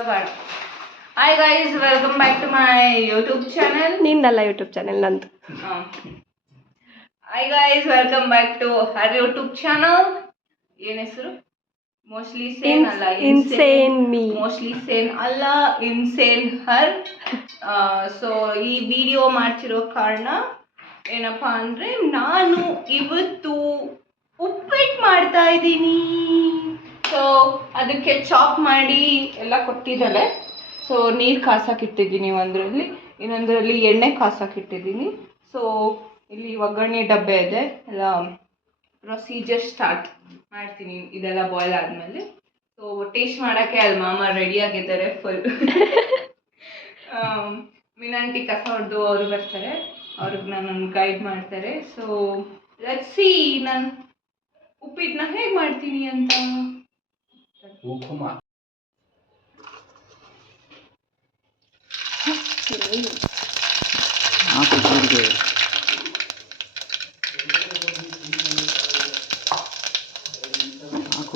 Hi guys, welcome back to my YouTube channel. ನಿಂದಲ್ಲ YouTube channel ನಂದು. Hi guys, welcome back to our YouTube channel. ಏನ್ ಹೆಸರು? Mostly Sen ಅಲ್ಲ, insane me. Mostly Sen ಅಲ್ಲ, insane ಹರ್. So ಈ video ಮಾಡ್ತಿರೋ ಕಾರಣ ಏನಪ್ಪಾ ಅಂದ್ರೆ ನಾನು ಇವತ್ತು ಉಪ್ಪಿಟ್ಟು ಮಾಡ್ತಾ ಇದ್ದೀನಿ. ಸೊ ಅದಕ್ಕೆ ಚಾಪ್ ಮಾಡಿ ಎಲ್ಲ ಕೊಟ್ಟಿದ್ದಾಳೆ. ಸೊ ನೀರು ಕಾಸಕ್ಕಿಟ್ಟಿದ್ದೀನಿ ಒಂದರಲ್ಲಿ, ಇನ್ನೊಂದರಲ್ಲಿ ಎಣ್ಣೆ ಕಾಸಕ್ಕಿಟ್ಟಿದ್ದೀನಿ. ಸೊ ಇಲ್ಲಿ ಒಗ್ಗರಣೆ ಡಬ್ಬೆ ಇದೆ, ಎಲ್ಲ ಪ್ರೊಸೀಜರ್ ಸ್ಟಾರ್ಟ್ ಮಾಡ್ತೀನಿ ಇದೆಲ್ಲ ಬಾಯ್ಲ್ ಆದಮೇಲೆ. ಸೊ ಟೇಸ್ಟ್ ಮಾಡೋಕ್ಕೆ ಅಲ್ಲಿ ಮಾಮ ರೆಡಿಯಾಗಿದ್ದಾರೆ ಫುಲ್. ಮಿನಾಂಟಿ ಕಸ ಹೊಡೆದು ಅವರು ಬರ್ತಾರೆ, ಅವ್ರಿಗೆ ನಾನು ಗೈಡ್ ಮಾಡ್ತಾರೆ. ಸೊ ಲೆಟ್ಸ್ ಸಿ ನಾನು ಉಪ್ಪಿಟ್ಟನ್ನ ಹೇಗೆ ಮಾಡ್ತೀನಿ ಅಂತ.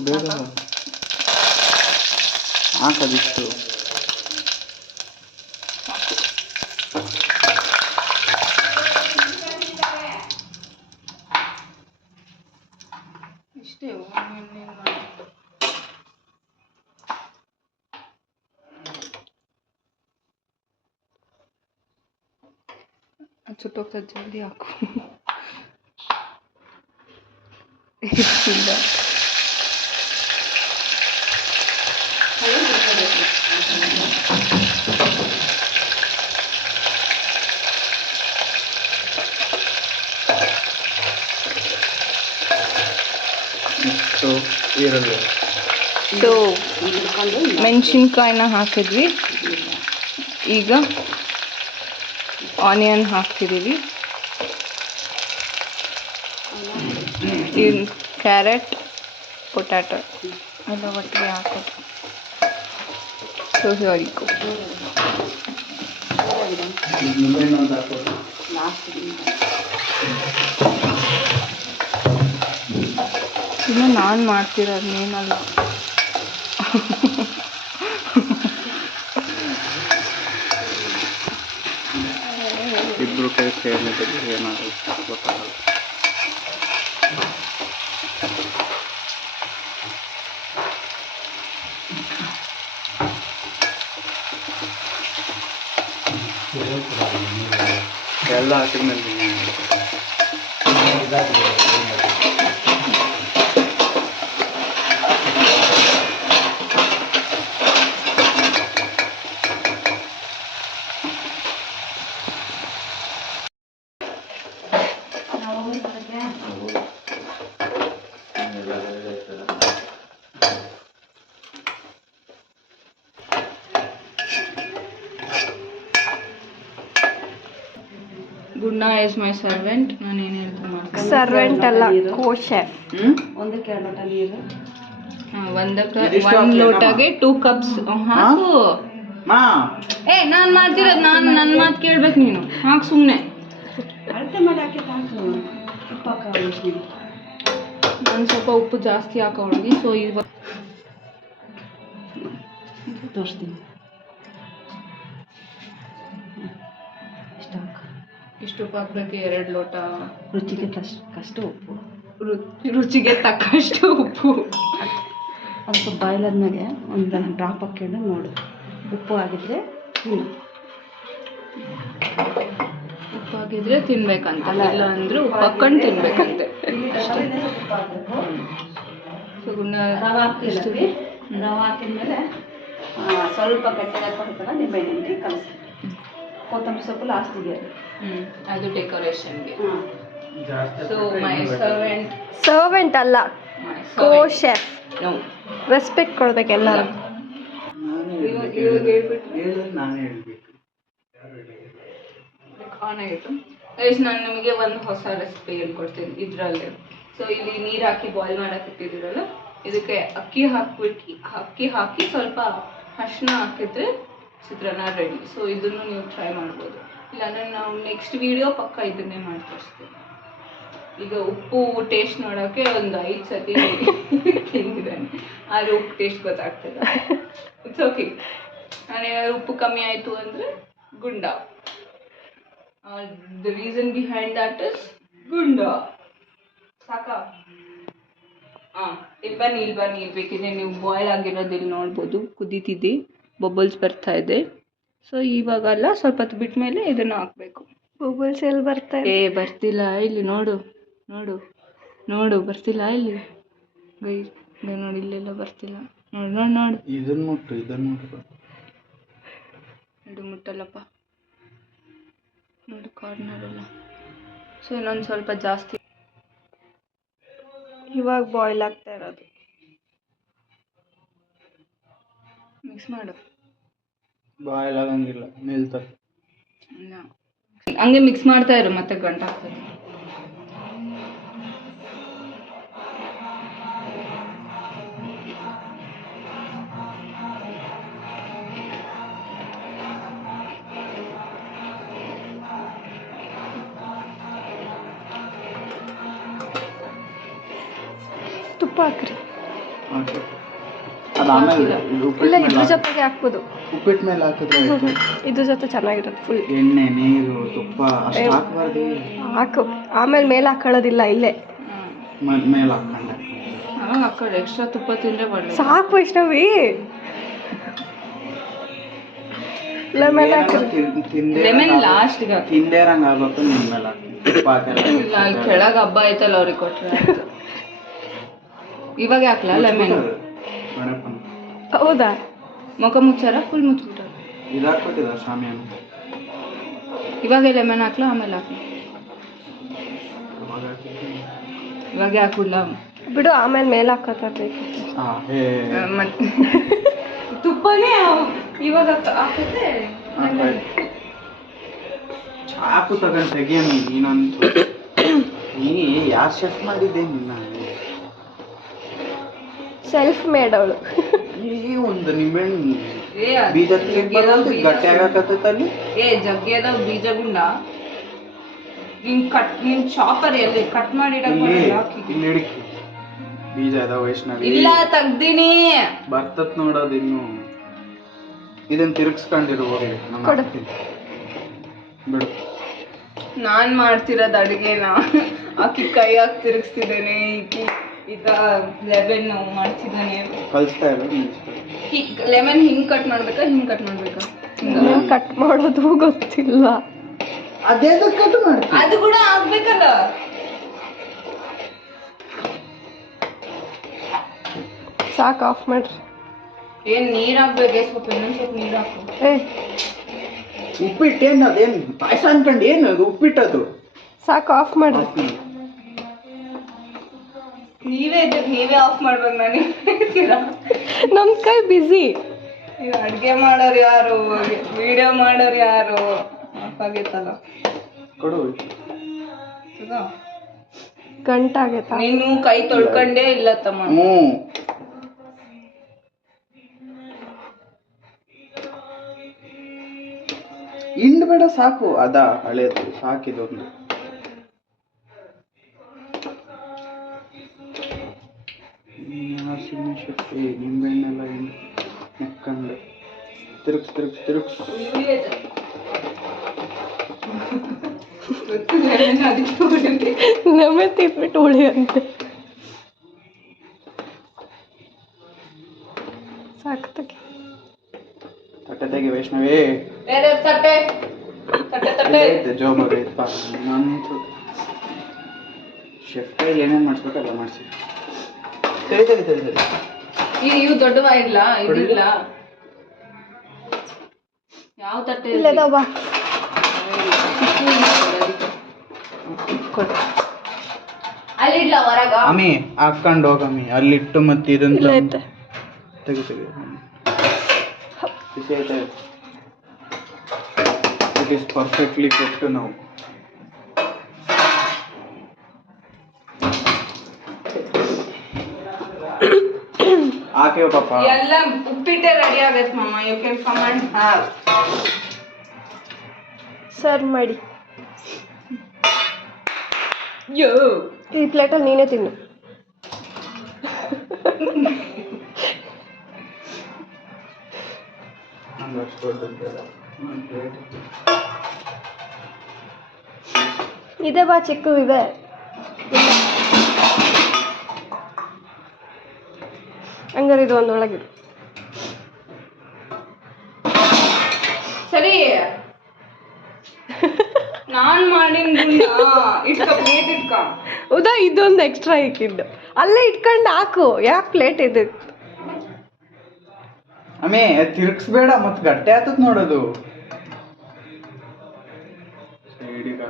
ಬೇಗ ಹಾಕದಿತ್ತು. ಇಷ್ಟೇ ಸುಟ್ಟೋಗ್ತದೆ, ಜಲ್ದಿ ಹಾಕು. ಸೊ ಮೆಣಸಿನ್ಕಾಯಿನ ಹಾಕಿದ್ವಿ, ಈಗ ಆನಿಯನ್ ಹಾಕ್ತಿದ್ದೀವಿ, ಇನ್ನು ಕ್ಯಾರೆಟ್, ಪೊಟ್ಯಾಟೊ ಎಲ್ಲ ಒಟ್ಟಿಗೆ ಹಾಕೋದು. ಸೊ ಹೇಳಿಕೊ ಇನ್ನು ನಾನು ಮಾಡ್ತಿರೋದು ಏನಲ್ಲ. ಇಬ್ಬರು ಕೈ ಸೇರಿದ್ರೆ ಏನಾದರೂ ಗೊತ್ತಾಗಲ್ಲ. ಎಲ್ಲ ಹಾಕಿದ್ಮೇಲೆ ಗುಡ್ನಾ ಇಸ್ ಮೈ ಸರ್ವೆಂಟ್. ನಾನು ಏನು ಹೇಳ್ತೀನಿ ಮಾಡ್ತೀನಿ. ಸರ್ವೆಂಟ್ ಅಲ್ಲ, ಕೋ-ಶೆಫ್. ಒಂದಕ್ಕೆ 2 ಲೋಟ ನೀರು. ಒಂದಕ್ಕೆ 1 ಲೋಟಗೆ 2 ಕಪ್ಸ್ ಹಾಕು. ಏ ನಾನು ಮಾಡ್ತಿರೋದು, ನನ್ನ ಮಾತು ಕೇಳ್ಬೇಕು ನೀನು. ಹಾಕು ಸುಮ್ಮನೆ. ನಾನು ಸ್ವಲ್ಪ ಉಪ್ಪು ಜಾಸ್ತಿ ಹಾಕೋಳಿ. ಸೊ ಇವಾಗ ತೋರಿಸ್ತೀನಿ. ಇಷ್ಟು ಉಪ್ಪು ಹಾಕಬೇಕು, 2 ಲೋಟ. ರುಚಿಗೆ ತಕ್ಕಷ್ಟು ಉಪ್ಪು. ರುಚಿಗೆ ತಕ್ಕಷ್ಟು ಉಪ್ಪು. ಅದು ಬಾಯ್ಲ್ ಆದ್ಮೇಲೆ ಒಂದು ಡ್ರಾಪ್ ಹಾಕ್ಕೊಂಡು ನೋಡು, ಉಪ್ಪು ಆಗಿದ್ರೆ ಉಪ್ಪು ಆಗಿದ್ರೆ ತಿನ್ಬೇಕಂತ, ಇಲ್ಲ ಅಂದ್ರೆ ಉಪ್ಪು ಹಾಕೊಂಡು ತಿನ್ಬೇಕಂತೆ. ಸೊ ರವೆ ಹಾಕ್ತಿರ್ತೀವಿ. ರವೆ ಹಾಕಿದ್ಮೇಲೆ ಸ್ವಲ್ಪ ಗಟ್ಟಿಗೆ ಹಾಕ್ಕೊಂಡು ನಿಂಬೆಹಣ್ಣು ಕಲಸಿ, ಕೊತ್ತಂಬರಿ ಸೊಪ್ಪು ಲಾಸ್ಟಿಗೆ. ಅದು ಡೆಕೋರೇಷನ್ಗೆ. So my servant. ಸರ್ವೆಂಟ್ ಅಲ್ಲ, ಕೋ-ಶೆಫ್. ನೋ, ರೆಸ್ಪೆಕ್ಟ್ ಕೊಡ್ಬೇಕೆಲ್ಲ. ಆನ್ ಆಗಿತ್ತು ಗೈಸ್. ನಾನು ನಿಮಗೆ ಒಂದು ಹೊಸ ರೆಸಿಪಿ ಹೇಳ್ಕೊಡ್ತೀನಿ ಇದರಲ್ಲಿ. ಸೊ ಇಲ್ಲಿ ನೀರು ಹಾಕಿ ಬಾಯ್ಲ್ ಮಾಡಕ್ಕೆ ಇಟ್ಟಿದ್ದೀರಲ್ಲ, ಇದಕ್ಕೆ ಅಕ್ಕಿ ಹಾಕಿ ಸ್ವಲ್ಪ ಅರಿಶಿನ ಹಾಕಿದ್ರೆ ಚಿತ್ರಾನ್ನ ರೆಡಿ. ಸೊ ಇದನ್ನು ನೀವು ಟ್ರೈ ಮಾಡ್ಬೋದು. ಇಲ್ಲಾಂದರೆ ನಾವು ನೆಕ್ಸ್ಟ್ ವಿಡಿಯೋ ಪಕ್ಕ ಇದನ್ನೇ ಮಾಡಿ ತೋರಿಸ್ತೀವಿ. ಈಗ ಉಪ್ಪು ಟೇಸ್ಟ್ ನೋಡೋಕ್ಕೆ ಒಂದು 5 ಸತಿ ತಿಂದಿದ್ದಾನೆ, ಆದರೆ ಉಪ್ಪು ಟೇಸ್ಟ್ ಗೊತ್ತಾಗ್ತಿಲ್ಲ. It's okay. ನಾನೇನಾದ್ರು ಉಪ್ಪು ಕಮ್ಮಿ ಆಯಿತು ಅಂದರೆ ಗುಂಡ. The reason behind that is ಗುಂಡ. ಸಾಕಾ? ಹಾಂ, ಇಲ್ಲಿ ಬನ್ನಿ ಬೇಕಿದ್ರೆ ನೀವು ಬಾಯ್ಲ್ ಆಗಿರೋದು ಇಲ್ಲಿ ನೋಡ್ಬೋದು, ಕುದೀತಿದೆ, ಬಬಲ್ಸ್ ಬರ್ತಾ ಇದೆ. ಸೊ ಇವಾಗಲ್ಲ, ಸ್ವಲ್ಪ ಹೊತ್ತು ಬಿಟ್ಟ ಮೇಲೆ ಇದನ್ನು ಹಾಕಬೇಕು. ಬಬಲ್ಸ್ ಎಲ್ಲಿ ಬರ್ತಾ ಇದೆ? ಬರ್ತಿಲ್ಲ ಇಲ್ಲಿ ನೋಡು, ಬರ್ತಿಲ್ಲ ಇಲ್ಲಿ ಗೈ ನೋಡಿ, ಇಲ್ಲೆಲ್ಲ ಬರ್ತಿಲ್ಲ. ನೋಡು ಇದನ್ನು ಮುಟ್ಟು ಇದು ಮುಟ್ಟಲ್ಲಪ್ಪ, ನೋಡು ಕಾರ್ನರ್ ಎಲ್ಲ. ಸೊ ಇನ್ನೊಂದು ಸ್ವಲ್ಪ ಜಾಸ್ತಿ. ಇವಾಗ ಬಾಯ್ಲ್ ಆಗ್ತಾ ಇರೋದು. ಮಿಕ್ಸ್ ಮಾಡು. ಬಾಯ್ಲ್ ಆಗಂಗಿಲ್ಲ, ನಿಲ್ತದೆ. ಹಂಗೆ ಮಿಕ್ಸ್ ಮಾಡ್ತಾ ಇರು, ಮತ್ತೆ ಗಂಟಾಗ್ತದೆ. ತುಪ್ಪ ಹಾಕ್ರಿ. ಓಕೆ, ಅದು ಆಮೇಲೆ ಇಲ್ಲ, ಇದ್ರ ಜೊತೆಗೆ ಹಾಕ್ಬೋದು. ಉಪ್ಪಿಟ್ಟು ಮೇಲೆ ಹಾಕಿದ್ರೆ ಆಯ್ತು. ಇದ್ರ ಜೊತೆ ಚೆನ್ನಾಗಿರುತ್ತೆ ಫುಲ್. ಎಣ್ಣೆ, ನೀರು, ತುಪ್ಪ ಅಷ್ಟು ಹಾಕಬಾರ್ದು. ಹಾಕು, ಆಮೇಲೆ ಮೇಲೆ ಹಾಕೊಳ್ಳೋದಿಲ್ಲ, ಇಲ್ಲೇ ಮೇಲೆ ಹಾಕೊಂಡೆ. ಹಾಕೊಂಡು ಎಕ್ಸ್ಟ್ರಾ ತುಪ್ಪ ತಿಂದರೆ ಒಳ್ಳೆ. ಸಾಕು ವೈಷ್ಣವಿ. ಲೆಮನ್ ಹಾಕ್ರಿ. ಲೆಮನ್ ಲಾಸ್ಟ್ಗೆ ಹಾಕಿ. ತಿಂದೇರಂಗೆ ಆಗ್ಬೇಕು, ನಿಮ್ಮ ಮೇಲೆ ಹಾಕಿ ತುಪ್ಪ ಹಾಕಲ್ಲ. ಕೆಳಗೆ ಹಬ್ಬ ಆಯ್ತಲ್ಲ, ಅವ್ರಿಗೆ ಕೊಟ್ಟರೆ ಇವಾಗ ಹಾಕ್ಲಾ ಲೆಮನ್? ಗಣಪನ ಹೌದಾ? ಮುಖ ಮುಚ್ಚಾರ ಫುಲ್ ಮುಚ್ಚಿಬಿಟ್ಟಾರ. ಇದು ಹಾಕ್ಬಿಟ್ಟಿದ ಶಾಮಿಯಾನ. ಇವಾಗ ಲೆಮನ್ ಹಾಕ್ಲಾ ಆಮೇಲೆ ಹಾಕ್ಲಾ? ಇವಾಗೆ ಹಾಕುಲ್ಲ ಬಿಡು, ಆಮೇಲೆ ಮೇಲೆ ಹಾಕೋತಾರೆ. ಮತ್ತೆ ತುಪ್ಪನೇ ಇವಾಗ ಹಾಕಿದ್ರೆ ಚಾಕು ತಗೊಂಡು ತೆಗಿಯ. ನೀನೊಂದು ಯಾರು ಶೆಫ್ ಮಾಡಿದ್ದೆ ನಿನ್ನ? ಸೆಲ್ಫ್ ಮೇಡ್ ಅವಳು. ಈ ಒಂದು ನಿಂಬೆಹಣ್ಣು ಬೀಜ ಗಟ್ಟಿ ಆಗಕತ್ತಲ್ಲಿ. ಜಗ್ಗೆದ ಬೀಜ ಗುಂಡ ನಿನ್ ಚಾಪರ್ ಎಲ್ಲಿ ಕಟ್ ಮಾಡಿ ಇಲ್ಲಿ ಹಿಡಿಕಿ. ಬೀಜ ಅದ ವೈಷ್ಣವಿ. ಇಲ್ಲ, ತೆಗ್ದೀನಿ. ಬರ್ತತ್ ನೋಡೋದು ಇನ್ನು. ಇದನ್ನ ತಿರುಗಿಸ್ಕೊಂಡಿರು ಹೋಗಿ. ಬಿಡು, ನಾನ್ ಮಾಡ್ತಿರೋದು ಅಡುಗೆನ ಆಕಿ ಕೈಯಾಗಿ ತಿರುಗಿಸ್ತಿದ್ದೇನೆ. ಈಗ ಲೆಮನ್ ಮಾಡ್ತಿದ್ದಾನೆ. ಕಲಿಸ್ತಾ ಇಲ್ಲ. ಲೆಮನ್ ಹಿಂಗ್ ಕಟ್ ಮಾಡ್ಬೇಕಾ, ಹಿಂಗ್ ಕಟ್ ಮಾಡ್ಬೇಕಾ? ಕಟ್ ಮಾಡೋದು ಗೊತ್ತಿಲ್ಲ. ಅದೇ ಕಟ್ ಮಾಡಿ ಅದು ಕೂಡ ಆಗ್ಬೇಕಲ್ಲ. ಸಾಕು, ಆಫ್ ಮಾಡ್ರಿ. ಏನ್ ನೀರ್ ಹಾಕ್ಬೇಕು? ಸ್ವಲ್ಪ ಇನ್ನೊಂದ್ ಸ್ವಲ್ಪ ನೀರ್ ಹಾಕು. ಉಪ್ಪಿಟ್ಟು ಏನು ಅದೇನು ಪಾಯಸ ಅನ್ಕೊಂಡು ಏನು ಅದು ಉಪ್ಪಿಟ್ಟದು? ಸಾಕು, ಆಫ್ ಮಾಡ್ರಿ. ನೀವೇ ಆಫ್ ಮಾಡ್ಬೇಕು. ನಾನು ನಮ್ ಕೈ ಬಿಸಿ. ಅಡ್ಗೆ ಮಾಡೋರು ಯಾರು, ವಿಡಿಯೋ ಮಾಡೋರು ಯಾರು? ಆಫ್ ಆಗೈತಲ್ಲ. ಕೊಡು. ಗಂಟಾಗೈತಾ? ನೀನು ಕೈ ತೊಳ್ಕೊಂಡೇ ಇಲ್ಲ ತಮ್ಮ. ಹಿಂಡ್ ಬೇಡ, ಸಾಕು. ಅದ ಹಳೇದು ಸಾಕಿದೊಂದು. ಶಕ್ತಿ ನಿಂಬೆಣ್ಣೆಲ್ಲ ನೆಕ್ಕೊಂಡು ತಿರುಗ್ಸ್. ಲೆಮನ್ ತಿನ್ಬಿಟ್ಟು ಹುಳಿ ಅಂತೆ. ಸಾಕು, ತೆಗಿ. ತಟ್ಟೆ ತೆಗಿ ವೈಷ್ಣವಿ. ತಟ್ಟೆ ಜೋಮರಿ ನಾನು ಶೆಫ್ ಕೈಲಿ ಏನೇನು ಮಾಡಿಸ್ಬೇಕಲ್ಲ ಮಾಡಿಸಿ. ಸರಿ. ಇವು ದೊಡ್ಡವ ಇಲ್ಲ, ಇದಿಲ್ಲ. ಯಾವ ತಟ್ಟೆ? ಇಲ್ಲದವ್ವ. ಅಲ್ಲಿಡ್ಲ ಹೊರಗ? ಅಮ್ಮಿ ಹಾಕೊಂಡು ಹೋಗಮ್ಮಿ, ಅಲ್ಲಿಟ್ಟು ಮತ್ತೆ ಇದನ್ನ ತೆಗಿ. ಬಿಸಿ ಆಯ್ತಾ? ಇಟ್ ಈಸ್ ಪರ್ಫೆಕ್ಟ್ಲಿ ಕುಕ್ಡ್ ನಾವು. ಹಾಕೇವ ಪಾಪ. ಎಲ್ಲ ಉಪ್ಪಿಟ್ಟೆ ರೆಡಿ ಆಗೈತೆ ಮಾಮ. You can come and have. Serve ಮಾಡಿ. ಯೋ, ಈ ಪ್ಲೇಟಲ್ಲಿ ನೀನೇ ತಿನ್ನು. ಇದೆ ಬಾ ಚಿಕ್ಕದಿದೆ. ಹಂಗಾರೆ ಇದು ಒಂದೊಳಗಿಡು. ಸರಿ ನಾನ್ ಮಾಡಿನ ಇಟ್ಕ ಪ್ಲೇಟ್ ಇಟ್ಕ. ಹೌದಾ, ಇದೊಂದು ಎಕ್ಸ್ಟ್ರಾ ಇಕ್ಕಿದ್ದು ಅಲ್ಲೇ ಇಟ್ಕೊಂಡು ಹಾಕು. ಯಾಕೆ ಪ್ಲೇಟ್ ಇದು? ಆಮೇ ತಿರ್ಗಿಸ್ಬೇಡ, ಮತ್ತೆ ಗಟ್ಟೆ ಆತದ ನೋಡೋದು. ಸೈಡಿಗೆ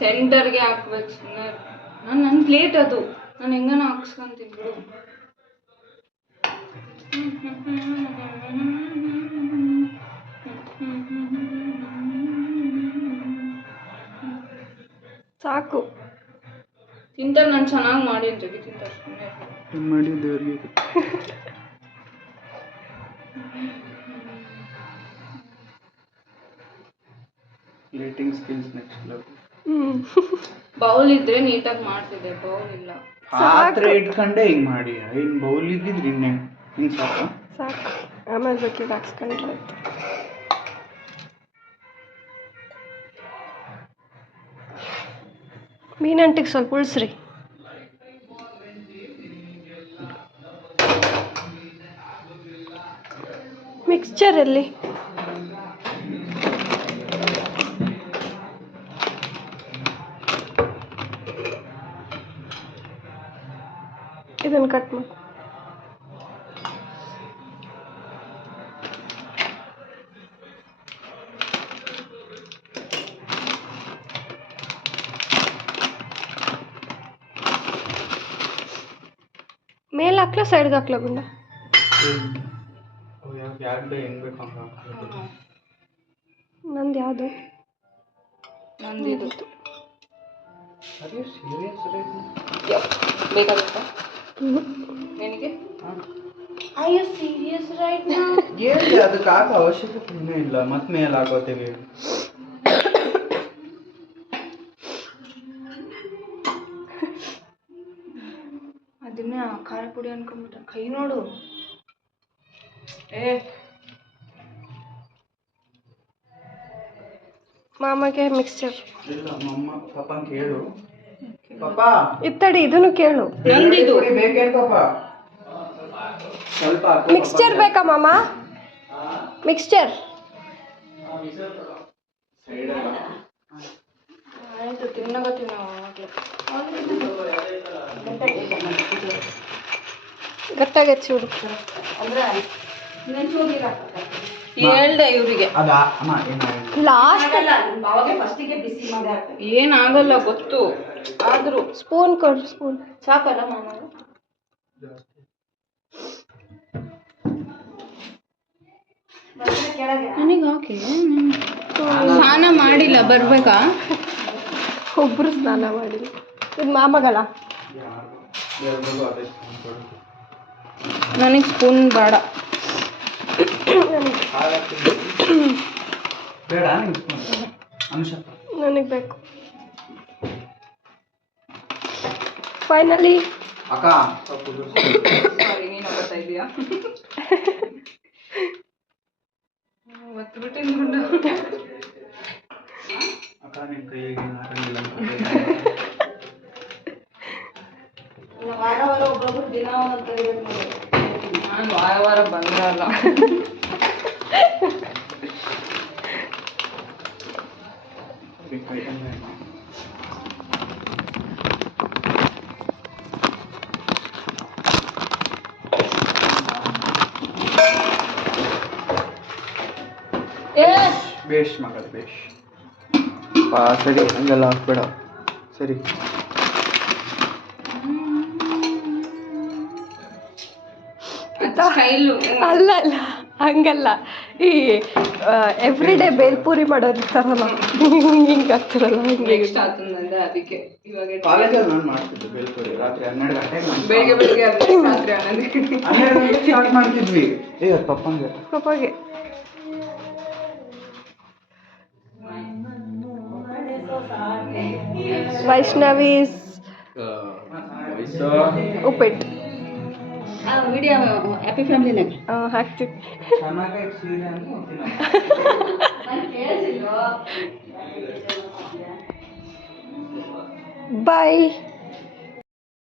ಸೆಂಟರ್ಗೆ ಹಾಕ್ಬೇಕು ಸುಮ್ಮನೆ. ನನ್ನ ಪ್ಲೇಟ್ ಅದು, ನಾನು ಹೆಂಗನ ಹಾಕ್ಸ್ಕೊಂತೀನಿ ಬಿಡು. ಸಾಕು. ತಿಂತಾರೆ, ನಾನು ಚೆನ್ನಾಗಿ ಮಾಡಿ ಅಂತ ತಿಂತಾರೆ ಸುಮ್ಮನೆ ಮಾಡಿ ದೇವ್ರಿಗೆ. Plating skills next level. Bowl ಇದ್ರೆ ನೀಟಾಗಿ ಮಾಡ್ತಿದ್ದೆ, ಬೌಲ್ ಇಲ್ಲ. ಪಾತ್ರೆ ಇಟ್ಕೊಂಡೆ ಹಿಂಗ್ ಮಾಡಿ. ಇನ್ ಬೌಲ್ ಇದ್ದಿದ್ರೆ ಹಿಂಗ್ ಸಾಕ. ಸಾಕು, ಆಮೇಲೆ ಬೇಕಿದ್ದು ಹಾಕ್ಸ್ಕೊಂಡ್ರೆ ಆಯ್ತು. ಮೀನಂಟಿಗೆ ಸ್ವಲ್ಪ ಉಳಿಸ್ರಿ. ಮಿಕ್ಸ್ಚರ್ ಎಲ್ಲಿ? ಇದನ್ನು ಕಟ್ ಮಾಡಿ. ಮೇಲೆ ಹಾಕ್ಲಾ ಸೈಡ್ಗೆ ಹಾಕ್ಲಾ ಗುಂಡ? ನಂದು ಯಾವುದು? ನಂದಿದು ಬೇಕಾಗುತ್ತಾ ನಿನಗೆ? Are you serious right now? ಏನು ಅದಕ್ಕೆ ಹಾಕೋ ಅವಶ್ಯಕತೆ ಇನ್ನೂ ಇಲ್ಲ. ಮತ್ತೆ ಮೇಲೆ ಹಾಕೋತೀವಿ. ಅದನ್ನೇ ಖಾರ ಪುಡಿ ಅನ್ಕೊಂಡ್ಬಿಟ್ಟ. ಕೈ ನೋಡು. ಮಾಮಗೆ ಮಿಕ್ಸ್ಚರ್ ಇಲ್ಲ, ಮಮ್ಮ ಪಾಪ ಕೇಳು. ಪಾಪ ಇತ್ತಡಿ, ಇದನ್ನು ಕೇಳು. ನಂದಿದು ಬೇಕೇನು ಪಾಪ? ಸ್ವಲ್ಪ ಮಿಕ್ಸ್ಚರ್ ಬೇಕಾ ಮಾಮ? ಮಿಕ್ಸ್ಚರ್ ಆಯ್ತು, ತಿನ್ನಗತ್ತೀವಿ ನಾವು. ಗಟ್ಟಾಗಿ ಚೂಡು. ಹೇಳ್ದೆ ಇವರಿಗೆ ಲಾಸ್ಟ್ ಏನಾಗಲ್ಲ ಗೊತ್ತು, ಆದ್ರೂ ಸ್ಪೂನ್ ಕೊಡು. ಸ್ಪೂನ್ ಸಾಕಲ್ಲ ಮಾಮ? ನನಗೆ ಹಾಕಿ. ಸ್ನಾನ ಮಾಡಿಲ್ಲ, ಬರ್ಬೇಕಾ? ಒಬ್ರು ಸ್ನಾನ ಮಾಡಿಲ್ಲ. ಇದು ಮಾಮಗಳ. ನನಗೆ ಸ್ಪೂನ್ ಬೇಡ. ಬೇಡ ಅಂಶ ನನಗೆ ಬೇಕು. ಫೈನಲಿ ಅಕ್ಕ ಸಾರಿ, ನೀನು ಬರ್ತಾ ಇದೀಯಾ? ಒತ್ಬಿಟ್ಟಿನ ಅಕ್ಕ ನಿನ್ನ ಕೈಯಾಗಿ ಹಾಕಂಗಿಲ್ಲ. ವಾರ ವಾರ ಒಬ್ಬೊಬ್ರು ದಿನ ಅಂತ ನಾನು ವಾರ ವಾರ ಬಂದ್ರಲ್ಲ. ಬೇಷ್ ಮಗ ಬೇಷ್. ಸರಿ, ಹಂಗೆಲ್ಲ ಹಾಕ್ಬೇಡ. ಸರಿ, ಸ್ಟೈಲು ಅಲ್ಲ ಅಲ್ಲ ಹಂಗಲ್ಲ. ಈ ಎವ್ರಿ ಡೇ ಬೇಲ್ಪೂರಿ ಮಾಡೋದು ಇರ್ತಾರಲ್ಲ, ಹಿಂಗೆ ಆಗ್ತಾರಲ್ಲ, ಹಿಂಗೆ. ನೆಕ್ಸ್ಟ್ ಆತಂದ್ರೆ ಅದಕ್ಕೆ ಇವಾಗ ಕಾಲೇಜಲ್ಲಿ ನಾನು ಮಾಡ್ತಿದ್ದೆ ಬೇಲ್ಪುರಿ. ರಾತ್ರಿ 12 ಗಂಟೆಗೆ ಬೆಳಿಗ್ಗೆ ರಾತ್ರಿ 12 ಗಂಟೆಗೆ ಸ್ಟಾರ್ಟ್ ಮಾಡ್ತಿದ್ವಿ. ಅದು ಪಪ್ಪಂಗೆ ಪಪ್ಪಾಗೆ ವೈಷ್ಣವೀಸ್ ಉಪ್ಪಿಟ್ಟು. ವಿಡಿಯೋ ಹ್ಯಾಪಿ ಫ್ಯಾಮಿಲಿನಾಗ ಹಾಕ್ತೀನಿ. ಚೆನ್ನಾಗಿ ಸೀರೆ ಅಂತ ಬಾಯ್.